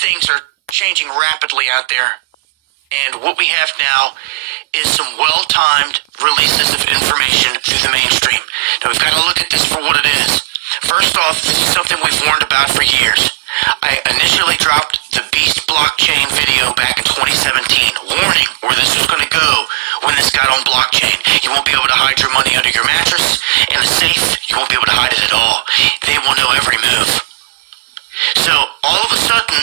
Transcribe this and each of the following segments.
things are changing rapidly out there. And what we have now is some well-timed releases of information through the mainstream. Now, we've got to look at this for what it is. First off, this is something we've warned about for years. I initially dropped the Beast blockchain video back in 2017, warning where this was going to go when this got on blockchain. You won't be able to hide your money under your mattress. In a safe, you won't be able to hide it at all. They will know every move. So, all of a sudden,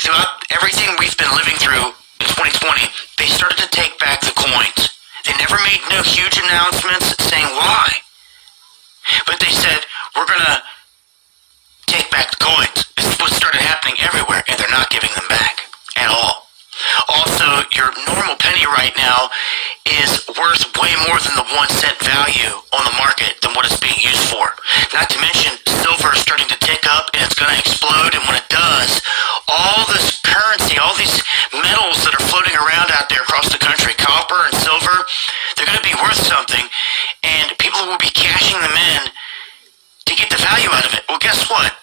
throughout everything we've been living through in 2020, they started to take back the coins. They never made no huge announcements saying why. But they said, we're going to take back the coins. This is what started happening everywhere, and they're not giving them back at all. Also, your normal penny right now is worth way more than the 1 cent value on the market than what it's being used for. Not to mention, silver is starting to tick up, and it's going to explode, and when it does, all this currency, all these metals that are floating around out there across the country, copper and silver, they're going to be worth something, and people will be cashing them in to get the value out of it. Well, guess what?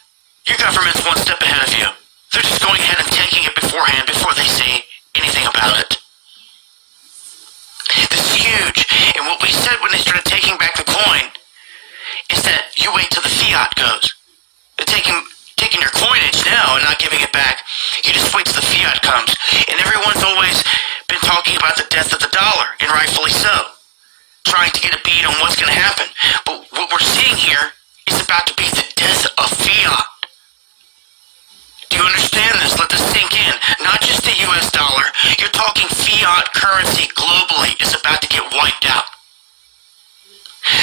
Your government's one step ahead of you. They're just going ahead and taking it beforehand before they say anything about it. This is huge. And what we said when they started taking back the coin is that you wait till the fiat goes. They're taking your coinage now and not giving it back. You just wait till the fiat comes. And everyone's always been talking about the death of the dollar, and rightfully so. Trying to get a beat on what's going to happen. But what we're seeing here is about to be the death of fiat. Do you understand this? Let this sink in. Not just the US dollar. You're talking fiat currency globally is about to get wiped out.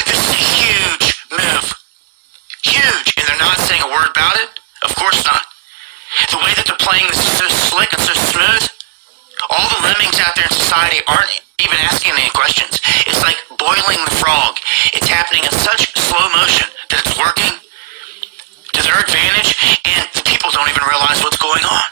This is a huge move. Huge. And they're not saying a word about it? Of course not. The way that they're playing this is so slick and so smooth. All the lemmings out there in society aren't even asking any questions. It's like boiling the frog. It's happening in such slow motion that it's working to their advantage, and the people don't even realize what's going on.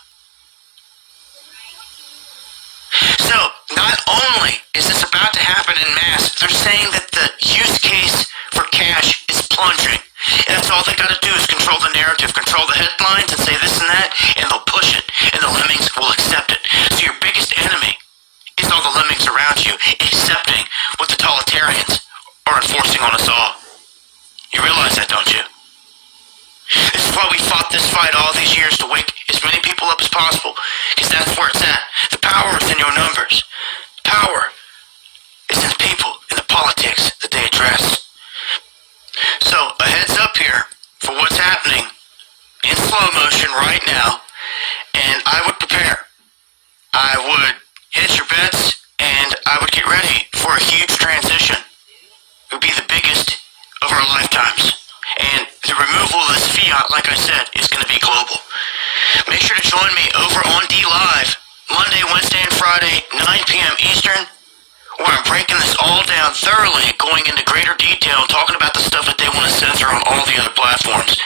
So, not only is this about to happen in mass, they're saying that the use case for cash is plunging. And that's all they got to do is control the narrative, control the headlines, and say this and that, and they'll push it, and the lemmings will accept it. So your biggest enemy is all the lemmings around you accepting what the totalitarians are enforcing on us all. You realize that, don't you? This is why we fought this fight all these years, to wake as many people up as possible, because that's where it's at. The power is in your numbers. Power is in the people, in the politics that they address. So, a heads up here for what's happening in slow motion right now, and I would prepare. I would hedge your bets, and I would get ready for a huge transition. It would be the biggest of our lifetimes. And the removal of this fiat, like I said, is going to be global. Make sure to join me over on DLive, Monday, Wednesday, and Friday, 9 p.m. Eastern, where I'm breaking this all down thoroughly, going into greater detail, talking about the stuff that they want to censor on all the other platforms.